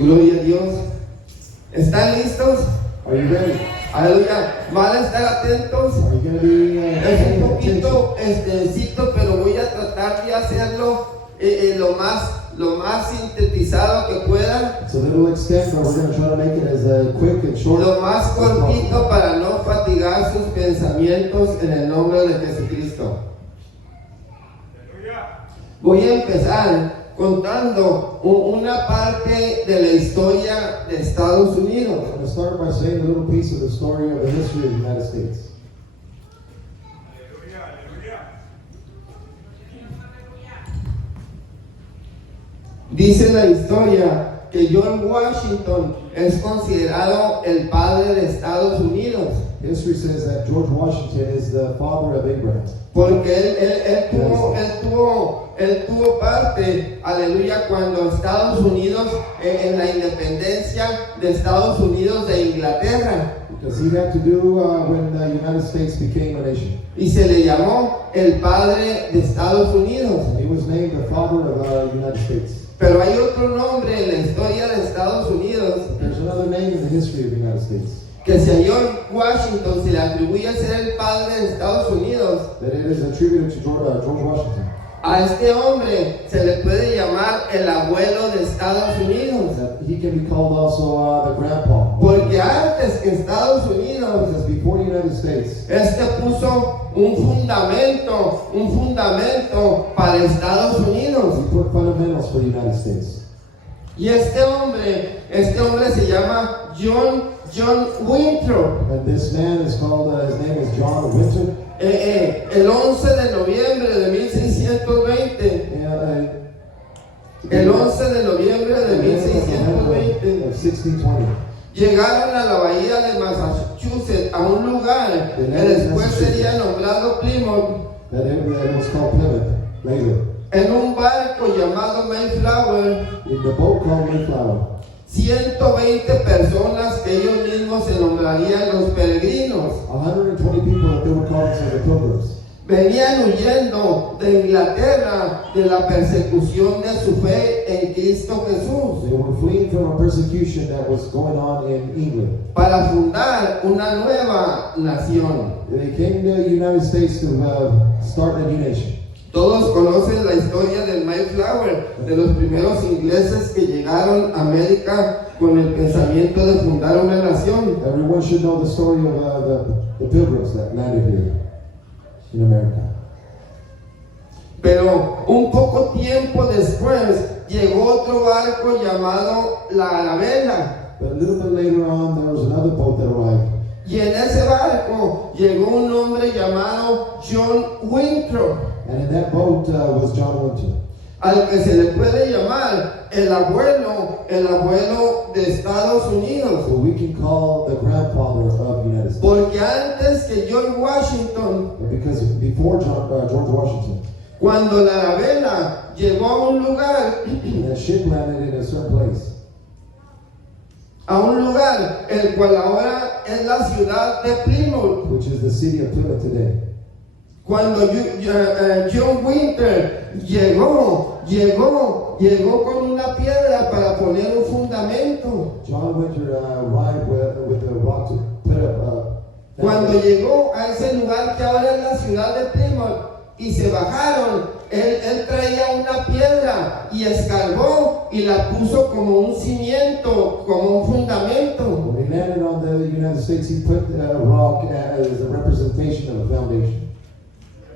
Gloria a Dios. ¿Están listos? Are you ready? Aleluya. ¿Van a estar atentos? Are you going to be Es un paying attention? poquito extensito, pero voy a tratar de hacerlo lo más sintetizado que pueda, It's a little extent, but we're going to try to make it as quick and short lo más as possible. cortito para no fatigar sus pensamientos en el nombre de Jesucristo. Voy a empezar contando una parte de la historia de Estados Unidos. I'm going to start by saying a little piece of the story of the history of the United States. Dice la historia que George Washington es considerado el padre de Estados Unidos, History says that George Washington is the father of Abraham. porque él tuvo parte, aleluya, cuando Estados Unidos, en la independencia de Estados Unidos de Inglaterra, Because he had to do when the United States became a nation. y se le llamó el padre de Estados Unidos. He was named the father of the United States. Pero hay otro nombre en la historia de Estados Unidos There's another name in the history of the United States. que si a George Washington se le atribuye ser el padre de Estados Unidos, That it is attributed to George Washington. a este hombre se le puede llamar el abuelo de Estados Unidos. That he can be called also the grandpa. Porque antes que Estados Unidos, Because before the United States, puso un fundamento para Estados Unidos. he put fundamentals for the United States. Y este hombre se llama John Winthrop. And this man is called, his name is John Winthrop. El 11 de noviembre de 1620, el 11 de noviembre de 1620, of 1620. llegaron a la bahía de Massachusetts, a un lugar que después sería nombrado Plymouth, That it was called Plymouth later. en un barco llamado Mayflower. In the boat called Mayflower. 120 personas que ellos mismos se nombrarían los peregrinos. 120 people that they were called the pilgrims. Venían huyendo de Inglaterra de la persecución de su fe en Cristo Jesús, They were fleeing from a persecution that was going on in England. para fundar una nueva nación. They came to the United States to start a new nation. Todos conocen la historia del Mayflower, de los primeros ingleses que llegaron a América con el pensamiento de fundar una nación. Everyone should know the story of the pilgrims that landed here in America. Pero un poco tiempo después llegó otro barco llamado la Arabella. But a little bit later on, there was another boat that arrived. Y en ese barco llegó un hombre llamado John Winthrop, And in that boat was John Winthrop, al que se le puede llamar el abuelo de Estados Unidos. who we can call the grandfather of the United States. Porque antes que George Washington, Because before George Washington, cuando la Arabella llegó a un lugar, that ship landed in a certain place, el cual ahora es la ciudad de Plymouth. which is the city of Plymouth today. Cuando John Winthrop llegó con una piedra para poner un fundamento. John Winthrop arrived with a rock to put up. Cuando llegó a ese lugar que ahora es la ciudad de Plymouth y se bajaron, él traía una piedra y escarbó y la puso como un cimiento, como un fundamento. When he landed on the United States, he put a rock as a representation of a foundation.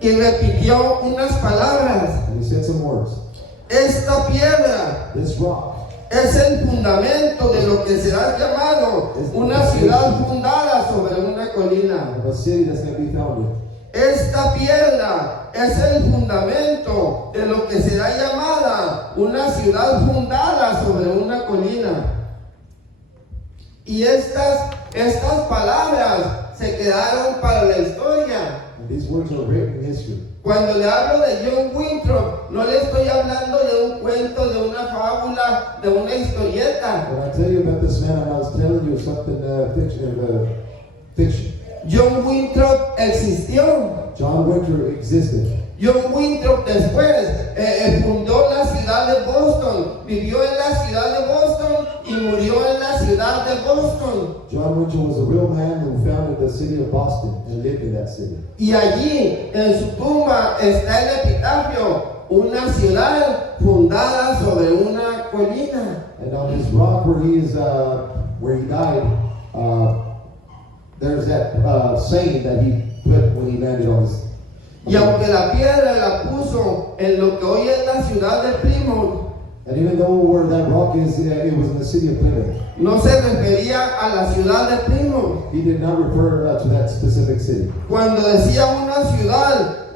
Y repitió unas palabras. And he said some words. Esta piedra This rock es el fundamento de lo que será llamado una ciudad fundada sobre una colina. of a city that's going to be founded. Esta piedra es el fundamento de lo que será llamada una ciudad fundada sobre una colina. Y estas palabras se quedaron para la historia. And these words are written in history. Cuando le hablo de John Winthrop, no le estoy hablando de un cuento, de una fábula, de una historieta. When I tell you about this man, I was telling you something fiction. John Winthrop existió. John Winthrop existed. John Winthrop después fundó la ciudad de Boston, vivió en la ciudad de Boston y ciudad de Boston. John Winter was a real man who founded the city of Boston and lived in that city. Y allí en su tumba está el epitafio, una ciudad fundada sobre una colina. And on his rock where he died, there's that saying that he put when he landed on his. Y aunque la piedra la puso en lo que hoy es la ciudad de Plymouth, And even though where that rock is, it was in the city of Plymouth. no se refería a la ciudad de Plymouth. He did not refer to that specific city. Cuando decía una ciudad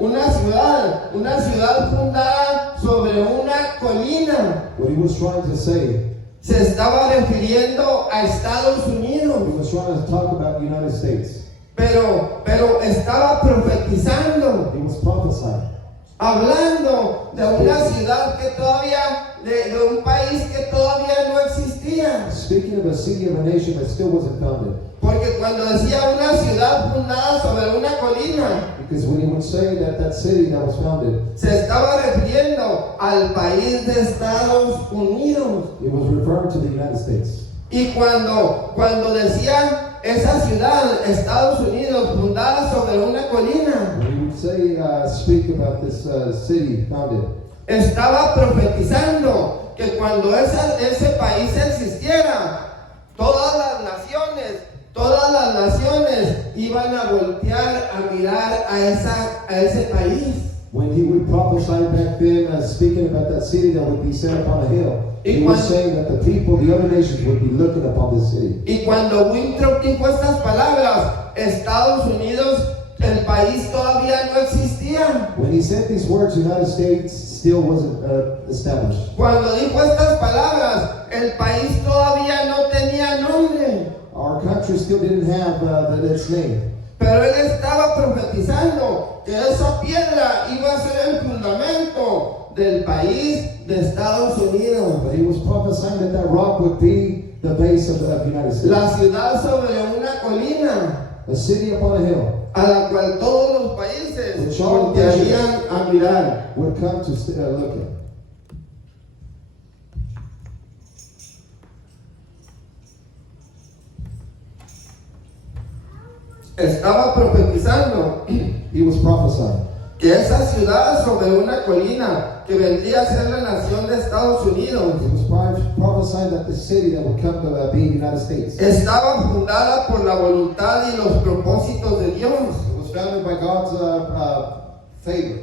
fundada sobre una colina, What he was trying to say, se estaba refiriendo a Estados he Unidos. was trying to talk about the United States. Pero estaba profetizando, He was prophesying, hablando de una ciudad que todavía, de un país que todavía no existía. speaking of a city of a nation that still wasn't founded. Porque cuando decía una ciudad fundada sobre una colina, Because when he would say that that city that was founded, se estaba refiriendo al país de Estados Unidos. it was referring to the United States. Y cuando decía esa ciudad, Estados Unidos, fundada sobre una colina, When he would say, speak about this city founded, estaba profetizando que cuando ese país existiera, todas las naciones iban a voltear a mirar a ese país. when he would prophesy back then, speaking about that city that would be set upon a hill, he was saying that the people, the other nations, would be looking upon this city. Y cuando Winthrop dijo estas palabras, Estados Unidos, el país todavía no existía. When he said these words, the United States still wasn't established. Cuando dijo estas palabras, el país todavía no tenía nombre. Our country still didn't have its name. Pero él estaba profetizando que esa piedra iba a ser el fundamento del país de Estados Unidos. But he was prophesying that that rock would be the base of the United States. La ciudad sobre una colina A city upon a hill a la cual todos los países Which all voltearían a mirar. would come to look at. Estaba profetizando He was prophesying que esa ciudad sobre una colina que vendría a ser la nación de Estados Unidos He was prophesying that the city that would come to be the United States. It estaba fundada por la voluntad y los propósitos de Dios, was founded by God's favor,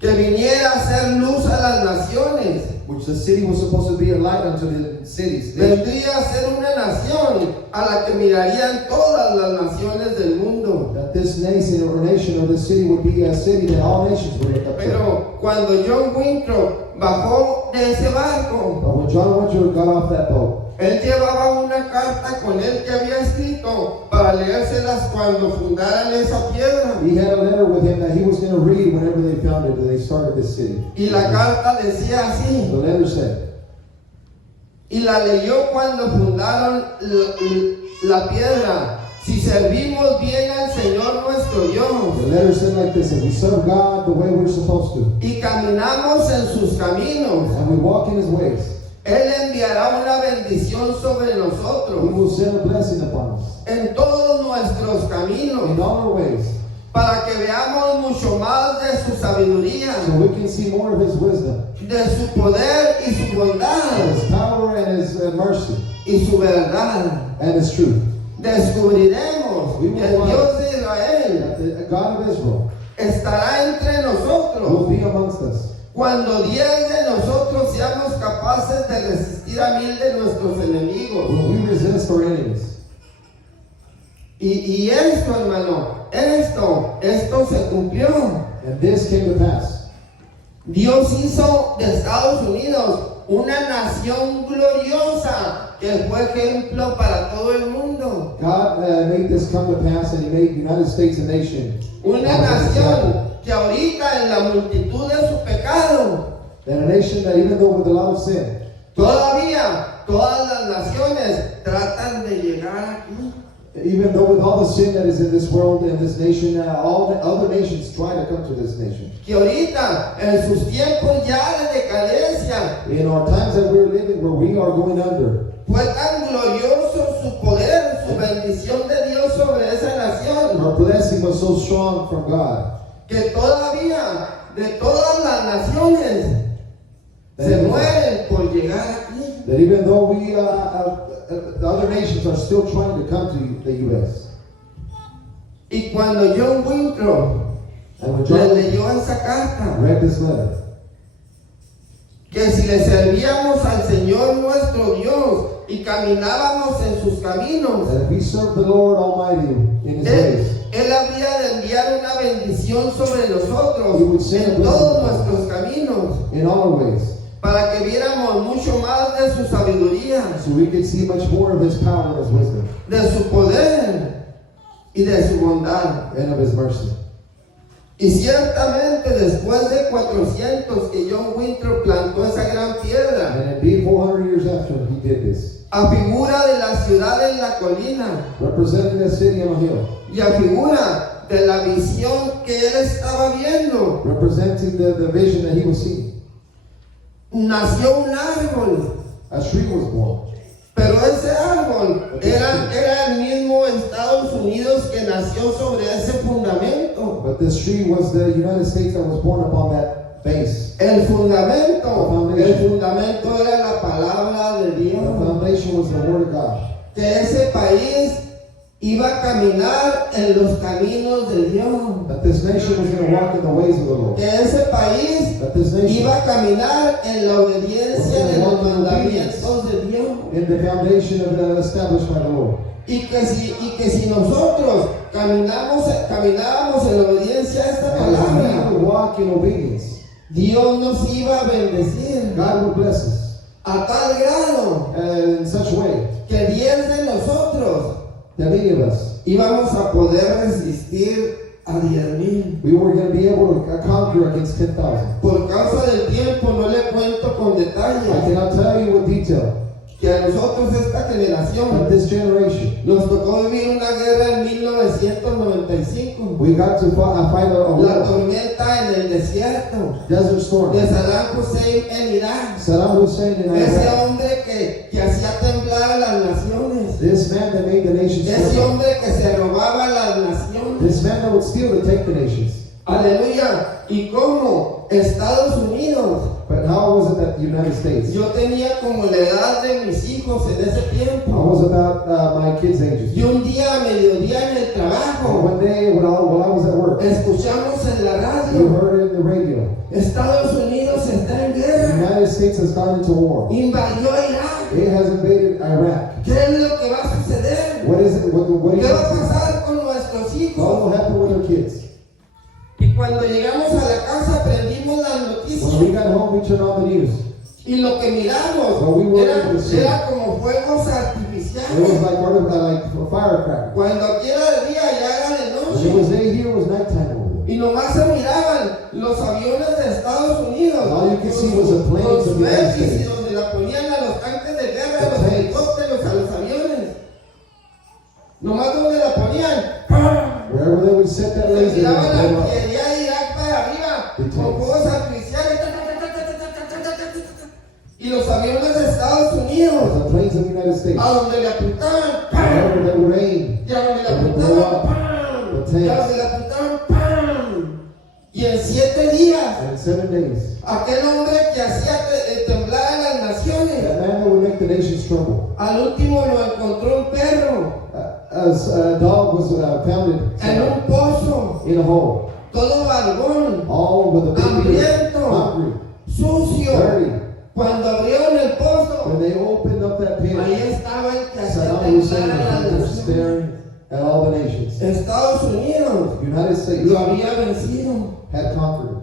que viniera a ser luz a las naciones, which the city was supposed to be a light unto the cities. vendría a ser una nación a la que mirarían todas las naciones del mundo. That this nation or this city would be a city that all nations would look up to. Pero cuando John Winthrop bajó de ese barco, But when John Winter got off that boat, él llevaba una carta con él que había escrito para leérselas cuando fundaran esa piedra. he had a letter with him that he was going to read whenever they founded and they started this city. Y la carta decía así, The letter said, y la leyó cuando fundaron la piedra. Si servimos bien al Señor nuestro the Dios letter said like this: if we serve God the way we're supposed to, y caminamos en sus caminos, and we walk in His ways, Él enviará una bendición sobre He nosotros will send a blessing upon us en todos nuestros in caminos, all our ways, para que veamos mucho más de su sabiduría, so we can see more of His wisdom, de su poder y su bondad His power and His mercy y su verdad. and His truth. Descubriremos que el Dios de Israel That the God of Israel estará entre will nosotros be amongst us cuando 10 de nosotros seamos capaces de resistir a 1000 de nuestros enemigos. when we resist our enemies. Y esto, hermano, esto se cumplió. And this came to pass. Dios hizo de Estados Unidos una nación gloriosa que fue ejemplo para todo el mundo. God made this come to pass, and He made the United States a nation. Una nación que ahorita en la multitud de su pecado, That a nation that even though with a lot of sin, todavía todas las naciones tratan de llegar aquí. even though with all the sin that is in this world and this nation, all the other nations try to come to this nation. Que ahorita en sus tiempos ya de decadencia In our times that we're living, where we are going under, fue tan glorioso bendición de Dios sobre esa nación, Our blessing was so strong from God que todavía de todas las naciones se mueren por llegar aquí. that even though the other nations are still trying to come to the U.S. Y cuando John Winthrop And when le John leyó esa carta, read this letter, que si le servíamos al Señor nuestro Dios y caminábamos en sus caminos, that if we serve the Lord Almighty in His ways, Él habría de enviar una bendición sobre nosotros He would send a en todos blessing nuestros caminos, in all our ways, para que viéramos mucho más de su sabiduría, so we could see much more of His power and His wisdom de su poder y de su bondad. and of His mercy. Y ciertamente después de 400 que John Winthrop plantó esa gran piedra, And indeed, 400 years after he did this, a figura de la ciudad en la colina representing the city on a hill, y a figura de la visión que él estaba viendo, representing the vision that he was seeing, nació un árbol, a tree was born. pero ese árbol era el mismo Estados Unidos que nació sobre ese fundamento. But this tree was the United States that was born upon that base. El fundamento era la palabra de The Dios. foundation was the Word of God. Que ese país iba a caminar en los caminos de Dios. That this nation was going to walk in the ways of the Lord. Que ese país That this nation, iba a caminar en la obediencia de los mandamientos de Dios. in the foundation of the established by the Lord. Y que si nosotros caminábamos en la obediencia a esta And if we palabra, would walk in obedience, Dios nos iba a bendecir God would bless us a tal grado in such a way que 10 de nosotros that any of us, íbamos a poder resistir a 10,000. we were going to be able to conquer against 10,000. Por causa del tiempo no le cuento con I detalle cannot tell you with detail, que a nosotros esta but generación this generation, nos tocó vivir una guerra en 1995. we got to fight a La war, tormenta en el desierto desert storm. de Saddam Hussein en Irak. Saddam Hussein in Ese Iraq. hombre que hacía temblar a las naciones. This man that made the nations Ese tremble. hombre que se robaba a las naciones. This man that would steal to take the nations. Aleluya. ¿Y cómo? Estados Unidos. But how was it that the United States? Yo tenía como la edad de mis hijos en ese I tiempo. was about my kids' ages. Y un día a mediodía en el And trabajo one day while I was at work, escuchamos en la we radio: heard it in the radio. Estados Unidos está en The guerra. United States has gone into war. Invadió Irak. It has invaded Iraq. ¿Qué es lo que va a suceder? What is it? What do ¿Qué you va a think? pasar con nuestros What hijos? will happen with our kids? Y cuando llegamos a la casa prendimos las When we noticias got home, we turned on the news. y lo que miramos Well, we were able to see. era como fuegos It was artificiales. like a firecracker. Cuando aquí era de día, ya era de When it was noche. day here, it was nighttime over there. Y nomás se miraban los aviones de Estados Unidos. All you could see was the planes los of the United Memphis, y States. donde la ponían a los tanques de guerra, a The los tanks. helicópteros, a los aviones. Nomás donde la ponían. Wherever they would set that Se laser, miraba they la would blow up. artillería de Irak para arriba, The con tanks. fuegos artificiales. Y los aviones de Estados Unidos, The planes of the United States, a donde le apuntaban, wherever they would aim, y a donde le they would blow apuntaban, up the y a tanks. donde le apuntaban, ¡pam! Y en 7 días, And in 7 days, aquel hombre que hacía temblar a las naciones, that man that would make the nations tremble, al último lo encontró un perro as a dog was founded en un pozo, in a hole, todo barbón, all with a big beard, hambriento, hungry, sucio. dirty. Cuando abrieron el pozo, When they opened up that pit, ahí estaba el que hacía Saddam Hussein temblar a las was naciones. staring at all the nations. Estados Unidos The United States lo había vencido. had conquered.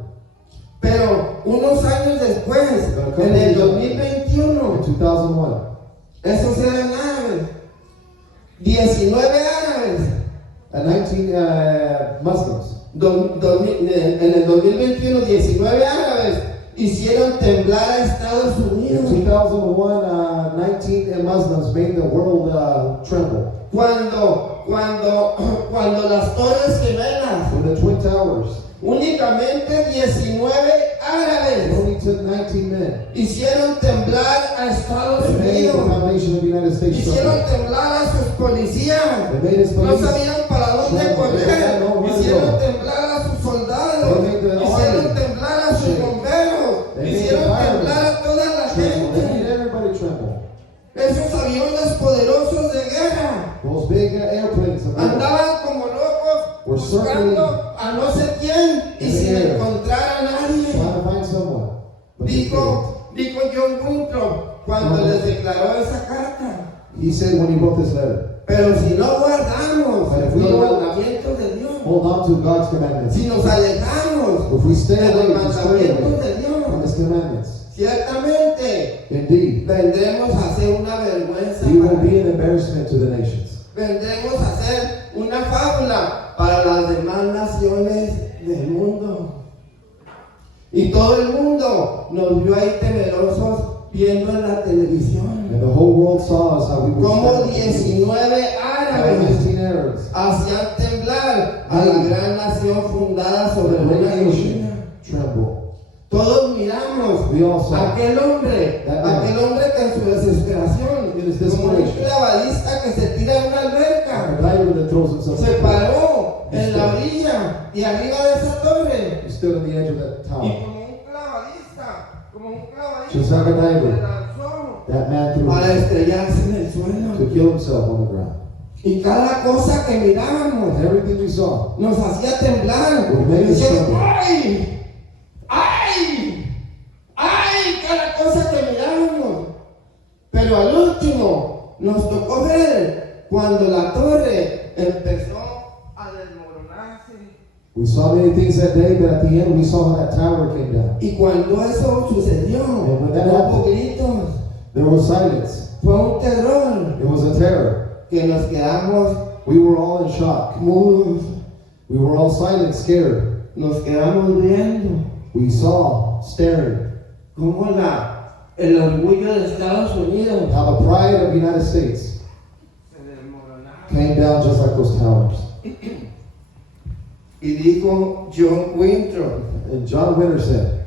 Pero unos años después, But a couple en el years ago, 2021, In 2001, esos eran árabes. 19 árabes. 19 Muslims. En el 2021, 19 árabes hicieron temblar a Estados In Unidos. 2001, 19 Muslims made the world tremble. Cuando las Torres Gemelas, When the Twin Towers, únicamente 19 it árabes only took 19 men. hicieron temblar a Estados They made the Unidos. foundation of the United States Hicieron tremble. temblar a sus policías They made his no police sabían para dónde tremble. They had correr. nowhere to Hicieron go. temblar a sus soldados. They made the Hicieron army temblar a sus shake. bomberos. They made Hicieron the firemen temblar a toda la tremble. They made gente. everybody tremble. Esos aviones poderosos de guerra Those big airplanes of war andaban como locos Were circling buscando a no sé quién y in the sin air. encontrar a nadie. trying to find someone. But they failed. Dijo John Winthrop cuando Ajá. les declaró esa carta. He said when he wrote this letter, Pero si no guardamos But if we los don't mandamientos de Dios, hold on to God's commandments. si nos alejamos If we stay de away, los if we stay mandamientos away de from Dios, His commandments, ciertamente indeed, vendremos a ser una vergüenza. we will para- be an embarrassment to the nations. Vendremos a ser una fábula para las demás naciones del mundo. Y todo el mundo nos vio ahí temerosos viendo en la televisión And the whole world saw us how we were como standing. 19 How árabes 15 Arabs hacían temblar a la gran nación fundada sobre the una great colina. nation tremble. Todos miramos We all saw aquel hombre que en su desesperación, In his como un desperation. clavadista que se tira en una a alberca, diver that throws himself. se paró en la orilla y arriba de esa torre. He stood on the edge of that Y tower. como un clavadista, Just like a diver. se lanzó That man threw para himself estrellarse en el to suelo. kill himself on the ground. Y cada cosa que mirábamos Everything we saw nos hacía temblar. Would make us Decíamos, tremble. ¡ay! ¡Ay! ¡Ay! Cada cosa que mirábamos. Pero al último nos tocó ver cuando la torre empezó a desmoronarse. We saw many things that day, but at the end we saw how that tower came down. Y cuando eso sucedió, when that no hubo happened, gritos. There was silence. Fue un terror It was a terror. que nos quedamos We were all in shock. mudos. We were all silent, scared. Nos quedamos viendo We saw, staring, cómo el orgullo de Estados Unidos how the pride of the United States se desmoronaba. came down just like those towers. Y dijo John Winthrop And John Winter said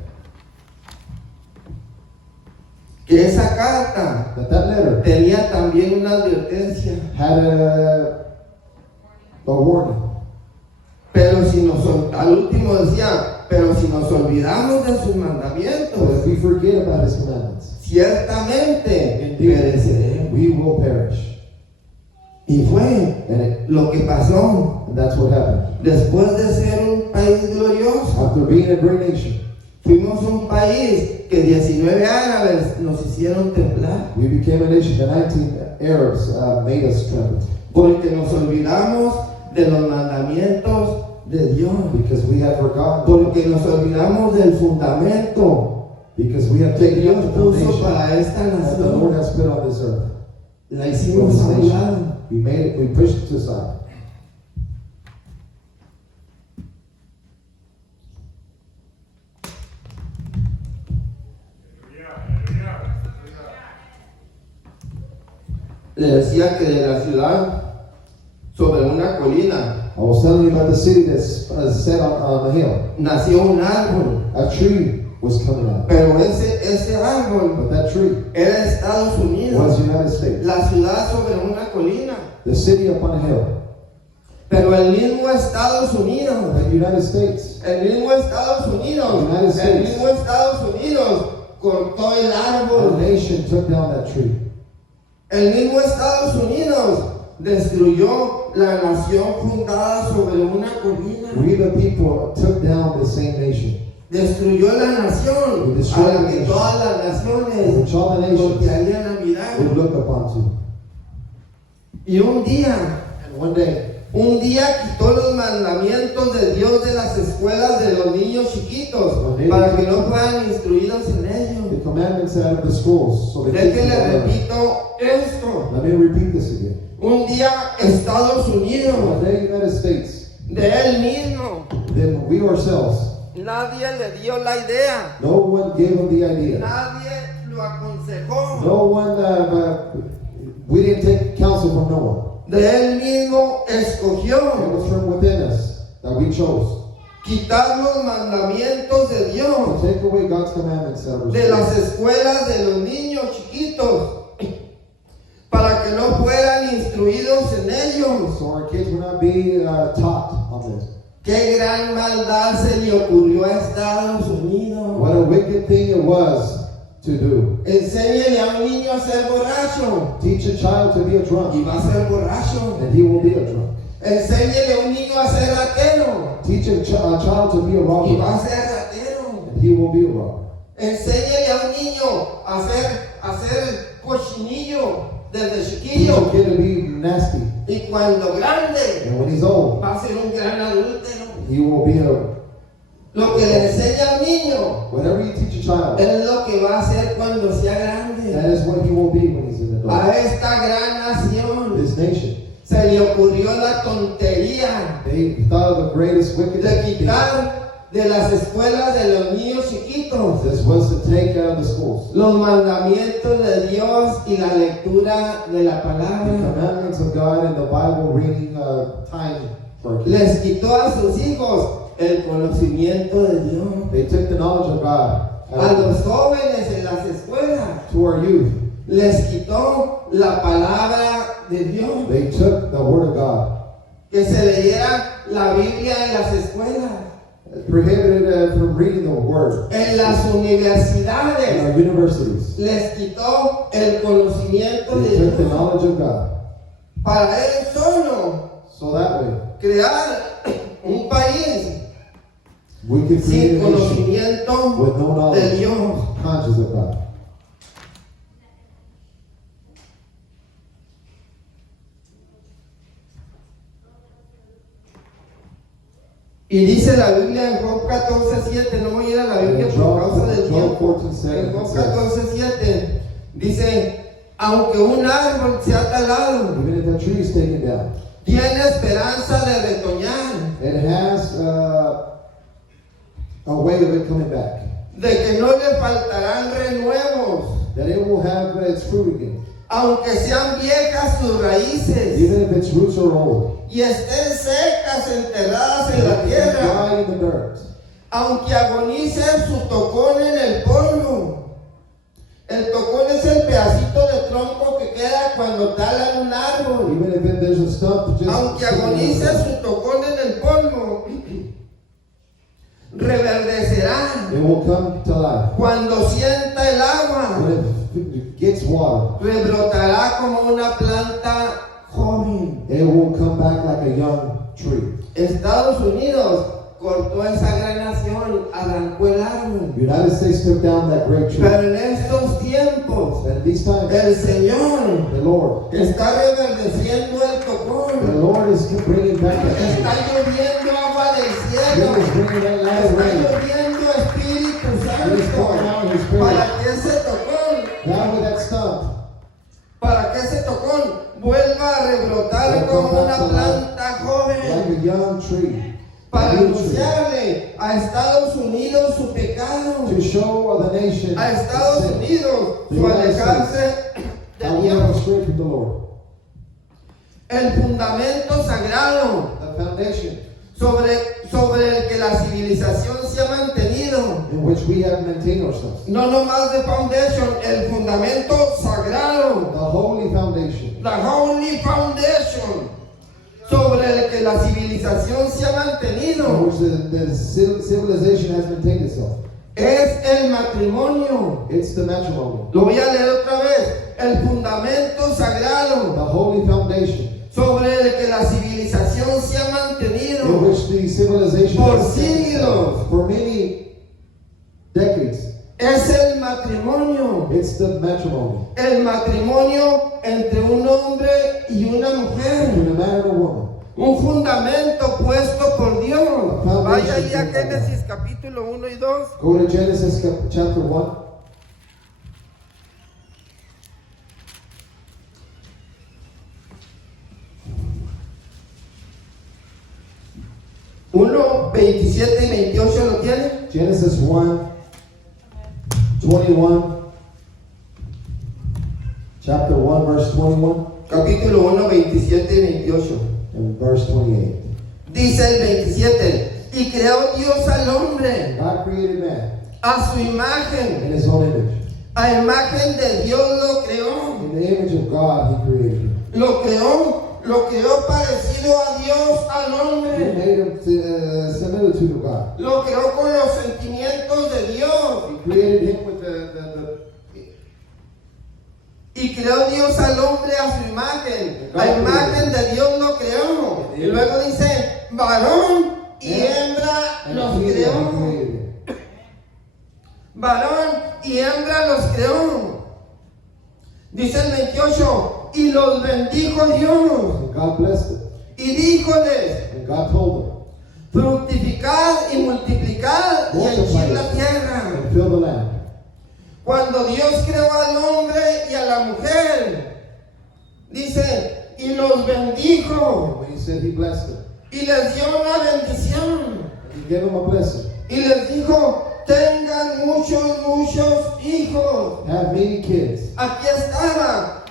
que esa carta that letter tenía también una advertencia. had a warning. Pero si al último decía, pero si nos olvidamos de sus But mandamientos, if we forget about His commandments, ciertamente indeed, pereceremos. we will perish. Y fue And lo que pasó that's what happened. después de ser un país glorioso. After being a great nation, Fuimos un país que 19 árabes nos hicieron temblar. we became a nation. The 19 Arabs made us tremble Porque nos olvidamos de los mandamientos de Dios. because we had forgotten, Porque nos olvidamos del fundamento because we have que taken Dios up the puso foundation para esta that the Lord nación. has put on this earth. La For hicimos this a un lado. nation. We made it, we pushed it aside. Le decía que de la ciudad sobre una colina I was telling you about the city that's set on the hill. nació un árbol. A tree was coming out. Pero ese árbol But that tree era Estados Unidos. was United States. La ciudad sobre una colina. The city upon a hill. Pero el mismo Estados Unidos, The United States. el mismo Estados Unidos, United el States. mismo Estados Unidos cortó el The árbol. nation took down that tree. El mismo Estados Unidos destruyó la nación fundada sobre una colina. We the people took down the same nation. Destruyó la nación We destroyed a la the que nation. todas las naciones Which all the nations voltearían a mirar. would look upon to. Y un día And one day, quitó los mandamientos de Dios de las escuelas de los niños chiquitos para que no fueran instruidos en ellos. the commandments out of the schools. So they Es que keep le them all. repito esto. Let me repeat this again. Un día Estados One Unidos, day, United States, de él mismo, then we ourselves, nadie le dio la idea, no one gave them the idea. nadie lo aconsejó. No one, we didn't take counsel from no one. De él mismo It escogió was from within us that we chose quitar los mandamientos de to Dios take away God's commandments that were de las scripted, escuelas de los niños chiquitos para que no fueran fueran instruidos en ellos. So our kids will not be taught on this. Qué gran maldad se le ocurrió a Estados Unidos. What a wicked thing it was to do. Enséñele a un niño a ser borracho Teach a child to be a y drunk, va a ser borracho. and he will be a drunk. Enséñele a un niño a ser ratero Teach a child to be a y robber, va a ser ratero. and he will be a robber. Enséñele a un niño a ser cochinillo desde Teach chiquillo a kid to be nasty, y cuando grande and when he's old, va a ser un gran adúltero. he will be a. Lo que le enseña al niño Whatever you teach a child, es lo que va a hacer cuando sea grande. that is what he will be when he's an adult. A esta gran nación This nation, se le ocurrió la tontería they thought of the greatest wicked de thing. quitar de las escuelas de los niños chiquitos This was to take out of the schools los mandamientos de Dios y la lectura de la the palabra. commandments of God and the Bible reading time for kids. Les quitó a sus hijos el conocimiento de Dios. They took the knowledge of God A los jóvenes en las escuelas to our youth. les quitó la palabra de Dios. They took the word of God. Que se leyera la Biblia en las escuelas, Prohibited from reading the word en las in universidades. our universities. Les quitó el conocimiento They de took the Dios knowledge of God. para él solo So that way, crear un país we could create sin a nation conocimiento with no de knowledge, Dios. conscious of God. Y dice la Biblia en Job 14:7, no voy a ir a la Biblia por causa del tiempo. En Job 14:7 dice, aunque un árbol se ha talado, Even if a tree is taken down, tiene esperanza de retoñar, it has a way of it coming back. de que no le faltarán renuevos, That it will have its fruit again. aunque sean viejas sus raíces Even if its roots are old, y estén secas, enterradas en la it tierra, can dry in the dirt. aunque agonice su tocón en el polvo. El tocón es el pedacito de tronco que queda cuando talan un árbol. Even if there's a stump just Aunque sitting agonice there, su tocón en el polvo, reverdecerá. it will come to life. Cuando sienta el agua, When it gets water, rebrotará como una planta joven. it will come back like a young tree. Estados Unidos cortó esa gran nación, arrancó el árbol. The United States took down that great tree. Pero en estos tiempos, And these times, el Señor the Lord está reverdeciendo el tocón. is bringing back that Está tree. lloviendo agua del He cielo. is bringing that light Está rain. lloviendo Espíritu He is pouring Santo out His Spirit. para que ese tocón, Down with that stump. para que ese tocón vuelva a rebrotar como una planta joven, Like a young tree. para A new tree. anunciarle a Estados Unidos su pecado, To show the nation a Estados sin. Unidos su alejarse de How we have Dios. straight from the Lord. El fundamento sagrado The foundation sobre el que la civilización se ha mantenido. in which we have maintained ourselves. No nomás de foundation, el fundamento sagrado, The holy foundation. the holy foundation, sobre el que la civilización se ha In mantenido, which the civilization has maintained itself. es el matrimonio. It's the matrimony. Lo voy a leer otra vez. El fundamento The sagrado, holy foundation sobre el que la civilización se ha in mantenido which the civilization por has maintained siglos, itself for many decades. es el matrimonio. It's the matrimony. El matrimonio entre un hombre y una mujer. Between a man and a woman. Un fundamento puesto por Dios. Foundation Vaya ahí a set by God. Génesis capítulo 1 y 2. Go to Genesis chapter 1. Uno, 27 y 28 lo tiene. Genesis 1, 21. Chapter 1, verse 21 Capítulo 1, 27 y 28. and verse 28. Dice el 27. Y creó Dios al hombre God created man a su imagen. in his own image. A imagen de Dios lo creó. In the image of God, he created him. Lo creó lo creó parecido a Dios, al He hombre. made him similitude of God. Lo creó con los sentimientos de Dios. He created him with Y creó Dios al hombre a su imagen. A imagen de Dios lo creó. Y luego dice, varón y hembra los creó. Varón y hembra los creó. Dice el 28, y los bendijo Dios. And God blessed it. Y díjoles, And God told fructificad y multiplicad him, y henchid multiply la tierra. and fill the land. Cuando Dios creó al hombre y a la mujer, dice, y los bendijo, When he said he blessed them, y les dio una bendición, he gave them a blessing. y les dijo, tengan muchos hijos. Have many kids. Aquí estaba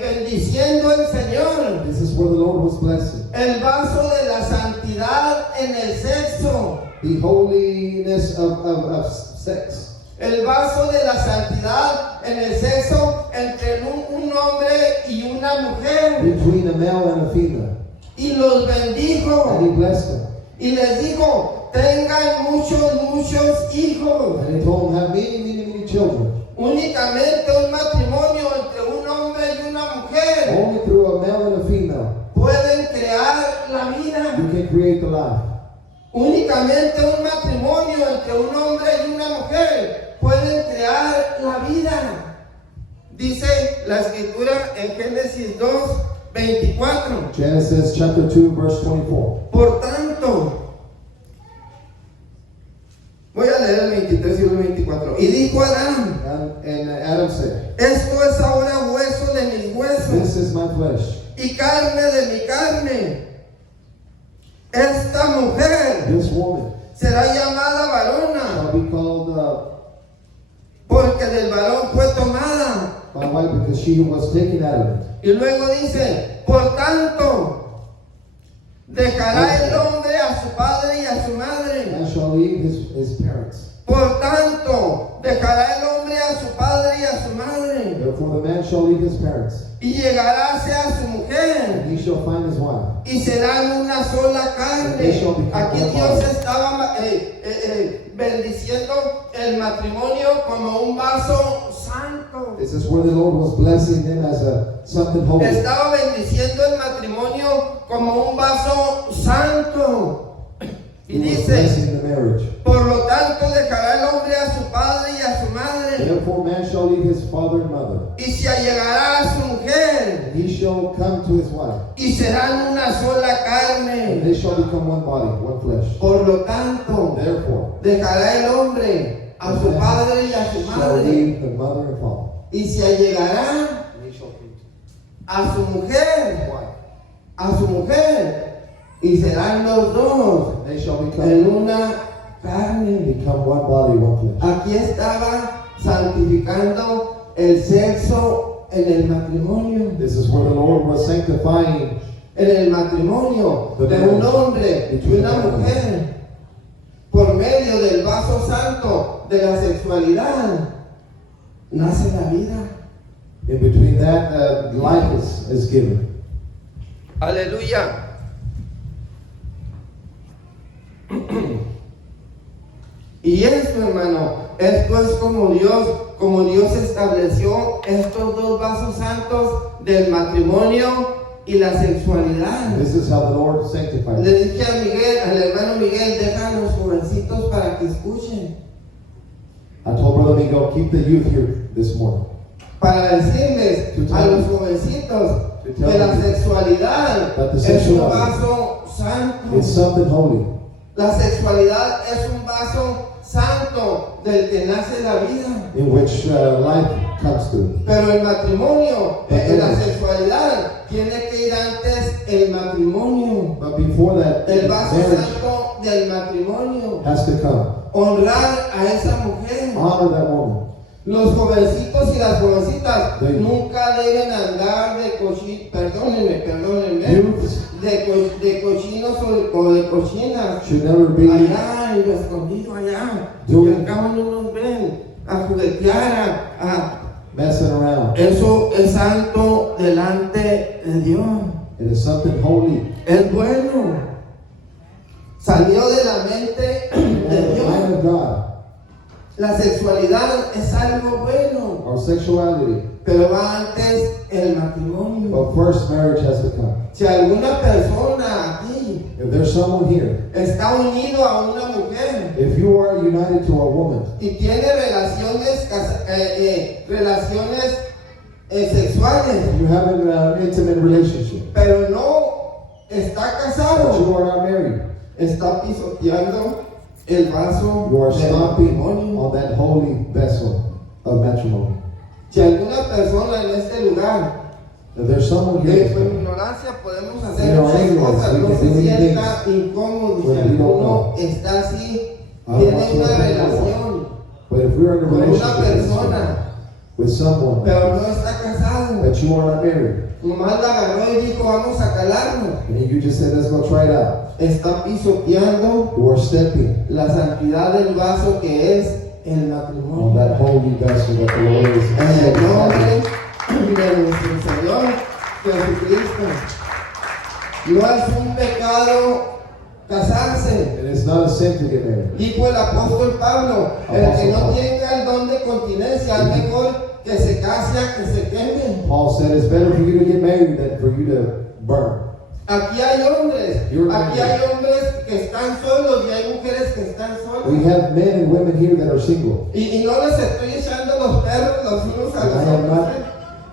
bendiciendo el Señor This is where the Lord was blessing. el vaso de la santidad en el sexo, The holiness of sex. el vaso de la santidad en el sexo entre un hombre y una mujer, Between a male and a female. y los bendijo, And he blessed them. y les dijo, tengan muchos hijos. And he told them, have many children. Únicamente un matrimonio entre un hombre y una mujer Only through a male and a female pueden crear la vida. you can create the life. Únicamente un matrimonio entre un hombre y una mujer pueden crear la vida. Dice la escritura en Génesis 2:24. Genesis chapter 2, verse 24. Por tanto, voy a leer el 23 y el 24. Y dijo Adán, And Adam said, esto es ahora hueso de mis huesos this is my flesh. y carne de mi carne. Esta mujer This woman será llamada varona, shall be called porque del varón fue tomada. my wife, because she was taken out of it. Y luego dice, por tanto, dejará el hombre a su padre y a su madre. And shall leave his parents. Por tanto, dejará el hombre a su padre y a su madre. Therefore the man shall leave his parents, Y llegará a su mujer. and he shall find his wife. Y serán una sola carne. Aquí Dios estaba bendiciendo el matrimonio como un vaso santo. This is where the Lord was blessing them as something holy. Estaba bendiciendo el matrimonio como un vaso santo. Y He was dice, blessing the marriage. por lo tanto dejará el hombre a su padre y a su madre, Therefore man shall leave his father and mother, y se allegará a su mujer, and he shall come to his wife, y serán una sola and carne. they shall become one body, one flesh. Por lo tanto, Therefore dejará el hombre a su padre y a su shall madre, leave the mother and father, y se allegará and he shall come to a su mujer, his wife, a su mujer, y serán los dos and they shall en become una carne. one body, one flesh. Aquí estaba santificando el sexo en el matrimonio. This is where the Lord was sanctifying En el matrimonio de un hombre y una mujer, por medio del vaso santo de la sexualidad, nace la vida. in between that life is given. Aleluya. Y esto, hermano, esto es como Dios estableció estos dos vasos santos del matrimonio y la sexualidad. This is how the Lord sanctified Le it. dije a Miguel, al hermano Miguel, deja a los jovencitos para que escuchen. I told Brother Miguel, keep the youth here this morning. Para decirles a los jovencitos que la sexualidad es un vaso santo. It's something holy. La sexualidad es un vaso santo del que nace la vida. In which life comes through. Pero el matrimonio, la sexualidad, tiene que ir antes el matrimonio. But before that, El vaso marriage santo del matrimonio. has to come. Honrar a esa mujer. Honor that woman. Los jovencitos y las jovencitas Sí. nunca deben andar de cochinos, perdónenme, Youths de cochinos o de cochinas. should never be Allá, y escondido allá. Y Doing- al cabo no nos ven a juguetear, messing around. Eso es santo santo delante de Dios. It is something holy. Es bueno. Salió de la mente And de the mind Dios. of God, La sexualidad es algo bueno, our sexuality. pero va antes el matrimonio. But first, marriage has to come. Si alguna persona aquí If there's someone here, está unido a una mujer if you are united to a woman y tiene relaciones sexuales, you have an intimate relationship, pero no está but casado, you are not married, está pisoteando el vaso you are del stomping matrimonio. on that holy vessel of matrimony. Si alguna persona en este lugar, If there's someone de su here, ignorancia podemos hacer In our muchas ignorance, cosas, we no can se do many sienta incómodo si when we don't alguno know. está así, I don't tiene want you una to think relación but if we are in a con una relationship persona, with someone pero no está casado, that you are not married, nomás la agarró y dijo vamos a calarnos, and you just said, let's go try it out, está pisoteando you are stepping la santidad del vaso que es el on matrimonio. that holy vessel that the Lord is. En el nombre de nuestro Señor Jesucristo. No es un pecado casarse. And it's not a sin to get married. Dijo el apóstol Pablo, el que no tenga el don de continencia, es mejor que se case a que se queme. Paul said it's better for you to get married than for you to burn. Aquí hay hombres, You're aquí right. hay hombres que están solos y hay mujeres que están solas. We have men and women here that are single. Y no les estoy echando los perros los unos a And los I am otros.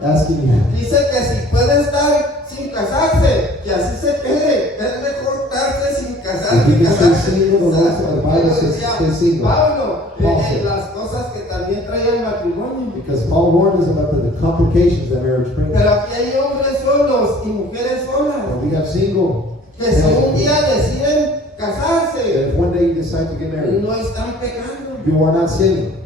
not asking you. Dice que si puede estar sin casarse, que así se quede. Es mejor estarse sin casar If you que can stay casarse. single, the Lord said, the Bible says Decía stay single. Pablo, Paul en said. las cosas que también trae el matrimonio. Because Paul warned us about the complications that marriage brings. Pero aquí hay hombres solos y mujeres solas. But we have single. Que si un día deciden casarse, That if one day you decide to get married, no están pecando. you are not sinning.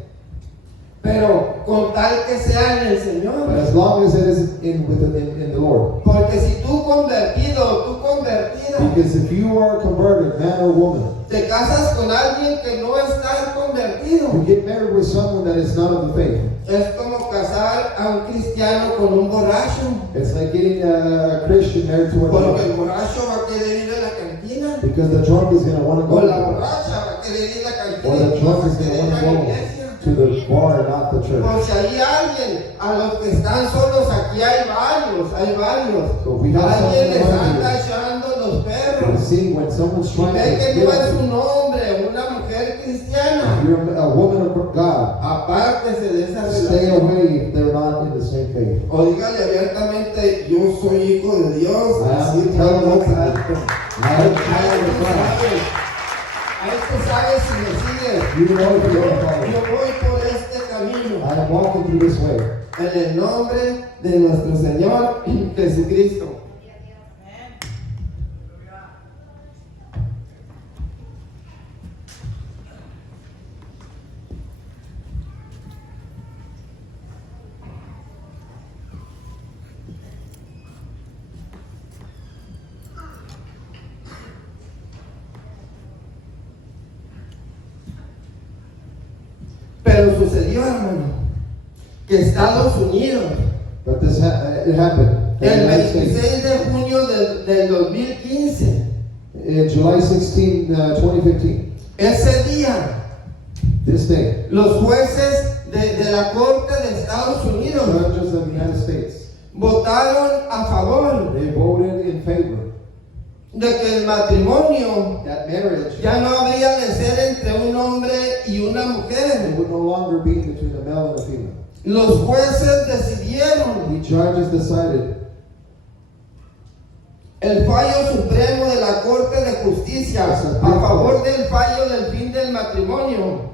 Pero con tal que sea en el But Señor. as long as it is in the Lord. Porque si tú convertido, tú convertida, Because if you are converted, man or woman, te casas con alguien que no está convertido, you get married with someone that is not of the faith. es como casar a un cristiano con un borracho. It's like getting a Christian married to a Porque el drunk. borracho va a querer ir a la cantina. Because the drunk is going to want to O la go. borracha va a querer ir a la cantina. Or the Y drunk no is va a going to querer ir want a to la go iglesia. to the bar and not the church. Por si hay alguien, a los que están solos aquí hay varios, hay varios. So we have Alguien les someone anda here. echando los You perros. see, when someone's Y trying ve to que get no es you, un hombre, una mujer cristiana. if you're a woman of God, Apártese de esa stay relación. away if they're not in the same faith. O dígale abiertamente, yo soy hijo de Dios. I am Así the todo child of más God. alto. I am the child of God. Ahí tú sabes si me sigues. You know if Yo, you're a yo follower. voy por este camino. I am walking through this way. En el nombre de nuestro Señor Jesucristo. Pero sucedió, hermano, que Estados Unidos, But this it happened. In the el United States. 26 de junio del 2015, In July 16, 2015, ese día, this day, los jueces de la Corte de Estados Unidos judges of the United States, votaron a favor they voted in favor de que el matrimonio that marriage ya no habría de ser entre un hombre y una it mujer. would no longer be between a male and a female. Los jueces decidieron. The judges decided El fallo supremo de la Corte de Justicia a favor del fallo del fin del matrimonio,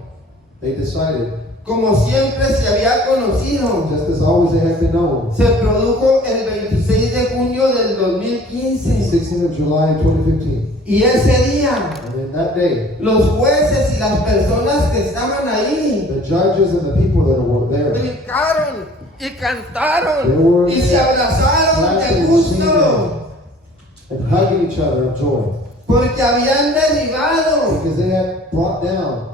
they decided, como siempre se había conocido, just as always they have been known, se produjo el 26 de junio del 2015. 16th of July 2015. Y ese día, And then that day, los jueces y las personas que estaban ahí the judges and the people that were there, brincaron y cantaron They were y se abrazaron de laughing, gusto and hugging each other of joy, porque habían derribado because they had brought down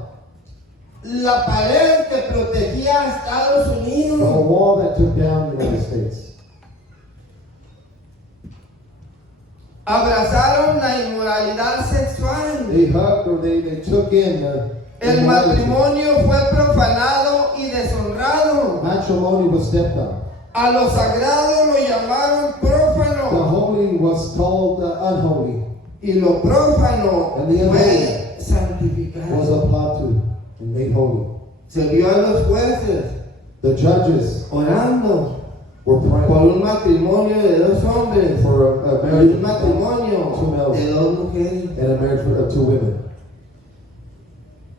la pared que protegía a Estados the Unidos. wall that took down the United States. Abrazaron la inmoralidad sexual. They hugged or they took in El immorality. matrimonio fue profanado y deshonrado. Matrimony was stepped on. A lo sagrado lo llamaron The prófano. holy was called unholy. Y lo prófano And the fue unholy was santificado. applied to and made holy. Se vio a los jueces The judges orando were por praying un matrimonio de dos hombres for a y marriage un matrimonio two males de dos mujeres. and a marriage for two women.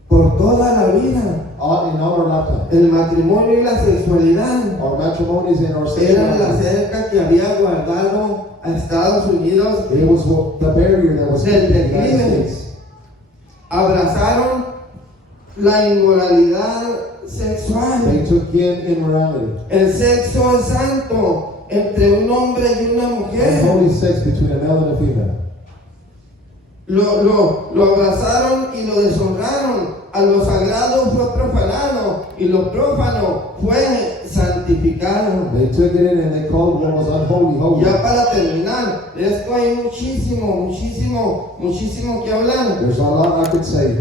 Por toda la vida, In our lifetime, el matrimonio y la sexualidad our matrimonies and our eran la sexuality, cerca que había guardado a Estados Unidos. it was the barrier that was Del keeping the United declive. States. Abrazaron la inmoralidad sexual. They took in immorality. El sexo es santo entre un hombre y una mujer. Holy sex between a male and a female. Lo abrazaron y lo deshonraron. A lo sagrado fue profanado y lo prófano fue santificado. They took it in and they called what was unholy holy. Ya para terminar, de esto hay muchísimo que hablar. There's a lot I could say.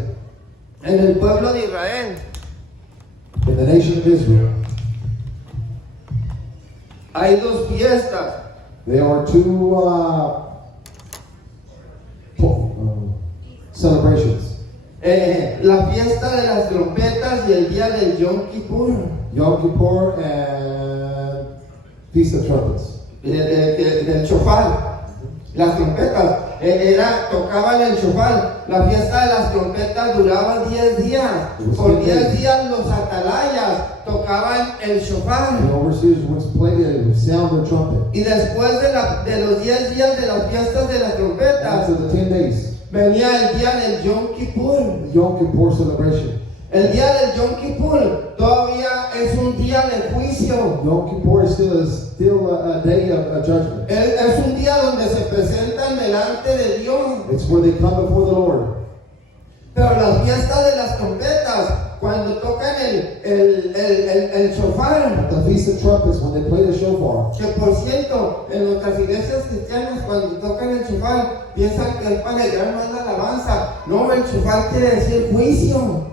En el pueblo de Israel In the nation of Israel, hay dos fiestas. there are two celebrations. La fiesta de las trompetas y el día del Yom Kippur. Yom Kippur and Feast of Trumpets. Del shofar. Las trompetas. Tocaban el shofar. La fiesta de las trompetas duraba 10 días. Por 10 días los atalayas tocaban el shofar. The overseers would play the sound the trumpet. Y después de los 10 días de las fiestas de las trompetas, After the 10 days, venía el día del Yom Kippur. the Yom Kippur celebration. El día del Yom Kippur todavía es un día de juicio. Yom Kippur is still a day of judgment. Es un día donde se presentan delante de Dios. It's where they come before the Lord. Pero la fiesta de las trompetas, cuando tocan el shofar, The Feast of Trumpets, when they play the shofar, que por cierto, en nuestras iglesias cristianas, cuando tocan el shofar, piensan que es para alegrar más la alabanza. No, el shofar quiere decir juicio.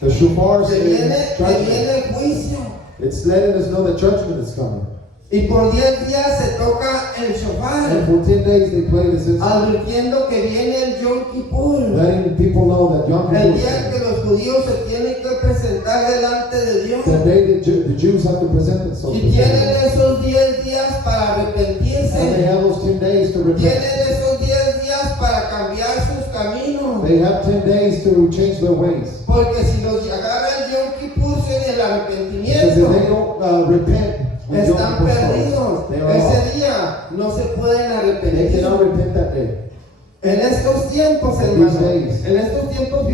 the shofar Que says judgment. viene el juicio. It's letting us know that judgment is coming. Y por 10 días se toca el And shofar, for 10 days they play this instrument, advirtiendo que viene el Yom Kippur. letting people know that Yom El Kippur día is que los judíos se tienen que presentar delante de Dios. the day that the Jews have to present themselves. Y before tienen God. esos 10 días para And they arrepentirse. have those 10 days to repent. Tienen esos 10 días para cambiar sus caminos. They have 10 days to change their ways. Porque si los agarra el Yom Kippur sin el Because if they arrepentimiento, don't repent when Yom están Kippur perdidos. starts, they are Ese lost. día no se pueden They arrepentir. cannot repent that day. En estos tiempos, These hermanos, days. en estos tiempos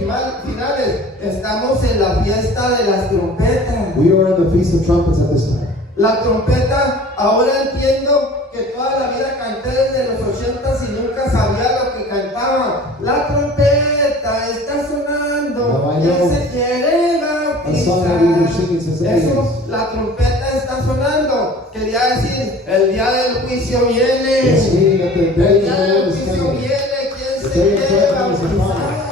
finales, estamos en la fiesta de las trompetas. We are in the Feast of Trumpets at this time. La trompeta, ahora entiendo que toda la vida canté desde los 80s y nunca sabía lo que cantaba. La trompeta está sonando, Now I ¿quién know se quiere a song that we were singing since the Eso, 80s. la trompeta está sonando. Quería decir, el día del juicio viene. It's meaning that the El day of día the del Lord is juicio coming. viene. ¿Quién The se day of quiere judgment is upon bautizar?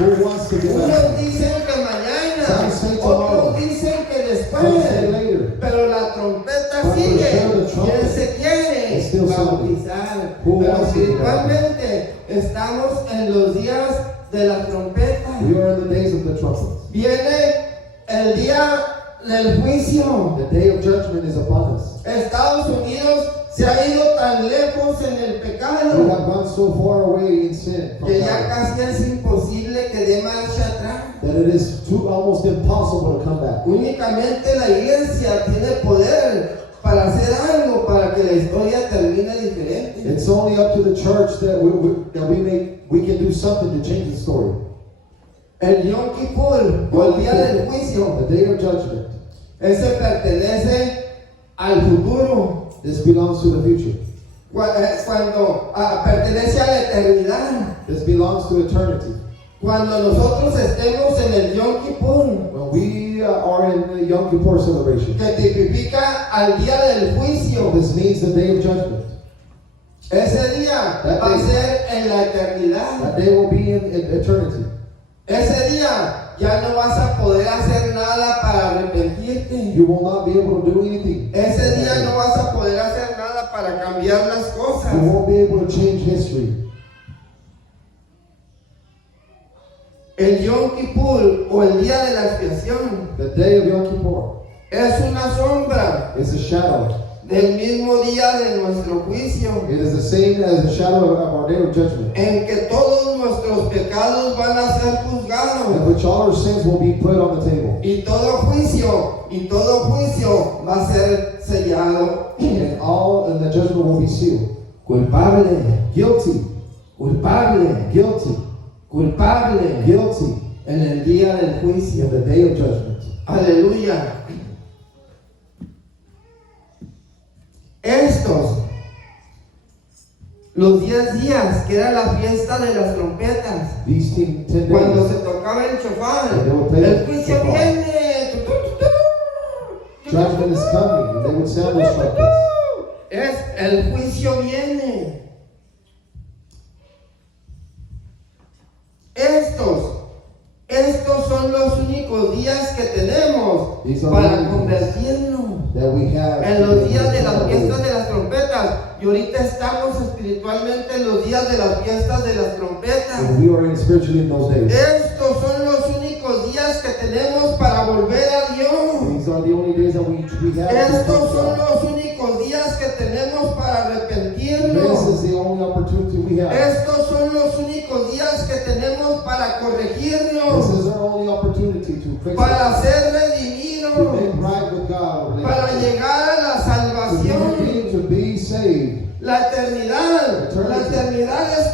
Who wants to get Unos baptized? dicen que mañana, Some say tomorrow. otros dicen que después. Some say later. Pero la trompeta But for sigue. sure the trumpet ¿Quién se quiere is still sounding. bautizar? Who Pero wants to be espiritualmente estamos en los días de la trompeta. We are in the days of the trumpets. Viene el día del juicio. The day of judgment is upon us. Estados Unidos se ha ido tan lejos en el We pecado have gone so far away in sin from que ya God casi es imposible que dé marcha atrás. that it is almost impossible to come back. Únicamente la iglesia tiene poder para hacer algo para que la historia termine diferente. It's only up to the church that we can do something to change the story. El Yom Kippur, o el día del juicio, The day of judgment. ese pertenece al futuro, This belongs to the future. cuando pertenece a la eternidad. This belongs to eternity. Cuando nosotros estemos en el Yom Kippur, When we are in the Yom Kippur celebration, que tipifica al día del juicio, this means the day of judgment. Ese día That va a day. ser en la eternidad. That day will be in eternity. Ese día ya no vas a poder hacer nada para arrepentirte. You will not be able to do anything. Ese día no vas a poder hacer nada para cambiar las cosas. You won't be able to change history. El Yom Kippur o el día de la expiación The day of Yom Kippur es una sombra is a shadow. del mismo día de nuestro juicio, It is the same as the shadow of our day of judgment, en que todos nuestros pecados van a ser in juzgados. which all our sins will be put on the table. Y todo juicio va a ser sellado. And the judgment will be sealed. Culpable, Guilty, culpable, guilty, culpable guilty en el día del in juicio. the day of judgment. Aleluya. Los 10 días que era la fiesta de las trompetas, These 10 cuando days, se tocaba el chofar, they would play el the juicio shofar. viene. Tu, tu, tu, tu. Judgment is coming, and they would sound those trumpets. El juicio viene. Estos son los únicos días que tenemos These are para the convertirnos that we have en los días de las fiestas de las trompetas. Y ahorita estamos espiritualmente en los días de las fiestas de las trompetas. And we are in spiritually in those days. Estos son los únicos días que tenemos para volver a Dios. These are the only days that we have. Estos son los únicos días que tenemos para This arrepentirnos. is the only opportunity we have. Estos son los únicos días que tenemos para This corregirnos, is our only opportunity to fix para it, ser to make redimidos, right with God, para llegar a la salvación. to be saved. La eternidad es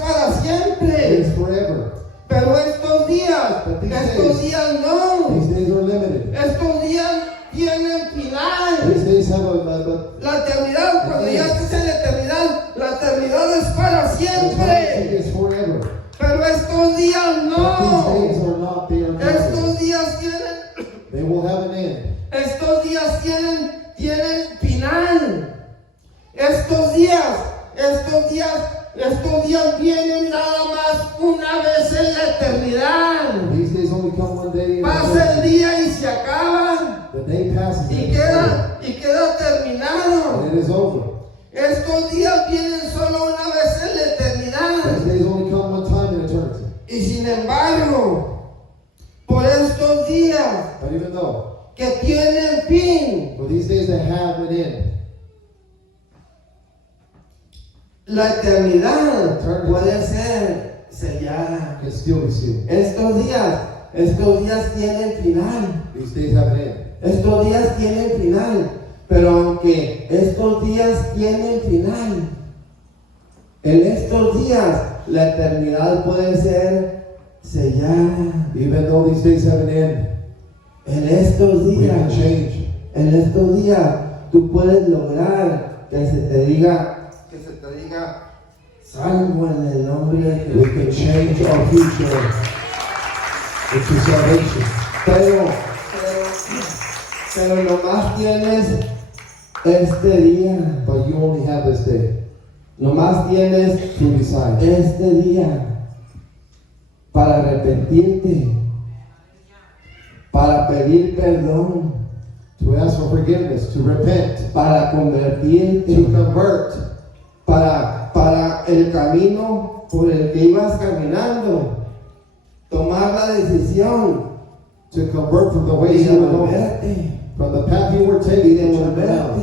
para It siempre. is forever. Pero estos días no. These days are limited. Estos días tienen final. These days have La eternidad, cuando ya estés en la eternidad es para siempre. is forever. Pero estos días But no. these days are not. They are limited. Estos días tienen, They will have an end. estos días tienen final. Estos días vienen nada más una vez en la eternidad. These days only come one day. Pasa el día y se acaban. The day passes Y and queda terminado. it is over. Estos días vienen solo una vez en la eternidad. These days only come one time in eternity. Y sin embargo, por estos días But even though, que tienen fin, for these days that have an end, la eternidad puede ser sellada. can still be sealed. Estos días tienen final. These days have an end. Estos días tienen final. Pero aunque estos días tienen final, en estos días la eternidad puede ser sellada. Even though these days have an end, En estos we can días, change. en estos días, tú puedes lograr que se te diga, salvo en el nombre de We can Jesús. change our future into salvation. Pero nomás tienes este día, But you only have this day nomás tienes to decide. este día para arrepentirte, para pedir perdón, To ask for forgiveness, to repent, para to convertirte, convert, para el camino por el que ibas caminando, tomar la decisión to convert from the y ways you were going, devolverte, from the path you were y taking, and turn devolverte. around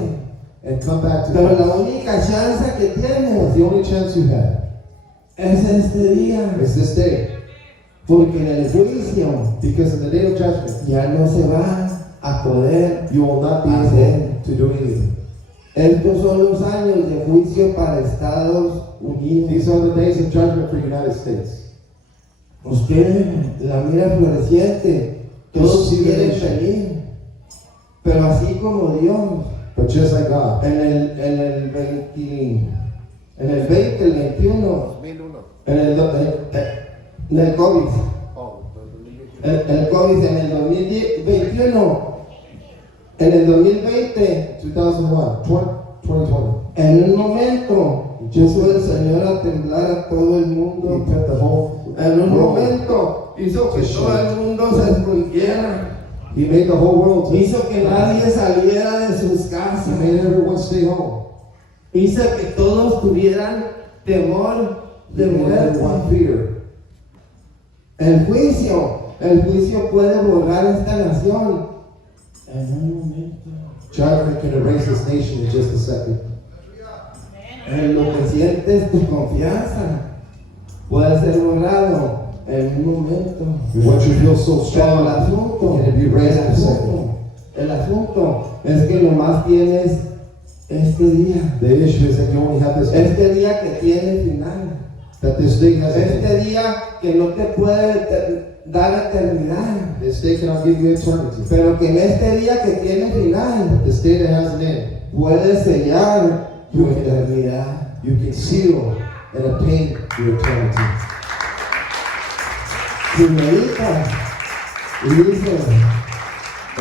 and come back to Pero God. la única chance que tienes The only chance you have es este día, is this day, porque en el juicio because in the day of judgment, ya no se va a poder. you will not be able to do anything. Estos son los años de juicio para Estados Unidos. These are the days of judgment for the United States. Usted la mira floreciente, todos Sí, quieren sí. venir, pero así como Dios, But just like God, en el 20, el 21, en el COVID, el COVID en el 2021, en el 2020, 2001, 2020, en un momento in puso el Señor a temblar a todo el He mundo. put the whole En un world. momento hizo que todo el mundo se escondiera. He made the whole world. Hizo que nadie saliera de sus He casas. made everyone stay home. Hizo que todos tuvieran temor de He made muerte. everyone fear. El juicio puede borrar esta nación en un momento. Judgment can erase this nation in just a second. En lo que sientes tu confianza puede ser borrado en un momento. What you feel so Pero el strong asunto, can be erased in a second. el asunto es que nomás tienes este día. The issue is that you only have this day. Este día que tiene final. That this day has an end. Este día que no te puede dar eternidad. This day cannot give you eternity. Pero que en este día que tiene final This day that has an end. puedes sellar tu eternidad. You can seal and obtain your eternity. Si meditas y dices,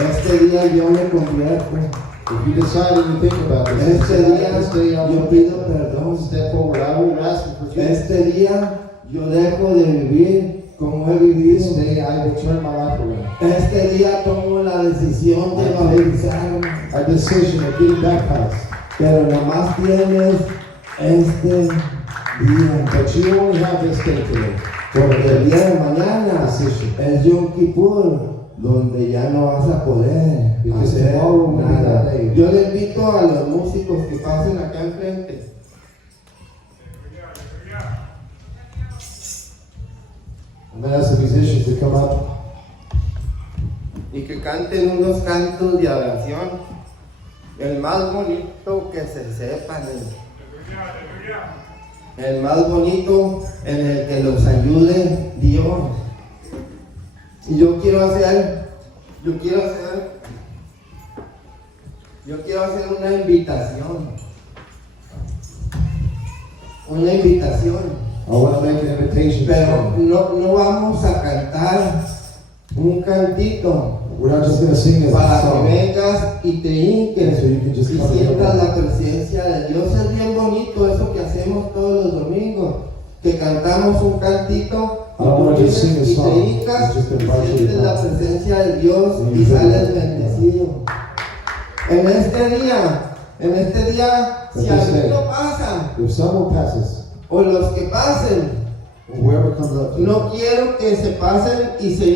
este día yo me convierto, If you decide and you think about this, este día this day I yo will pido perdón, step forward. I will ask for forgiveness. este día yo dejo de vivir como he This vivido, day I will turn my life around. este día tomo la decisión de bautizarme, A decision of getting baptized. pero nomás tienes este día, But you only have this day today. porque el día de mañana es Yom Kippur, donde ya no vas a poder Because hacer tomorrow will be nada. that day. Yo le invito a los músicos que pasen acá enfrente. I'm going to ask the musicians to come up Y que canten unos cantos de adoración, el más bonito que se sepan, el más bonito en el que los ayude Dios. Y yo quiero hacer una invitación. Una invitación. I want to make an invitation. Pero no vamos a cantar un cantito We're not just going to sing a para que song. vengas y te hinques So you can just y come sientas here. la presencia de Dios. Es bien bonito eso que hacemos todos los domingos, que cantamos un cantito I don't want to just sing a y song. te hincas It's just y invite you to sientes la come. presencia de Dios And y you feel sales it. bendecido. En este día, si But this alguno day, pasa If someone passes, o los que pasen, or whoever comes up to you, no quiero que se pasen y se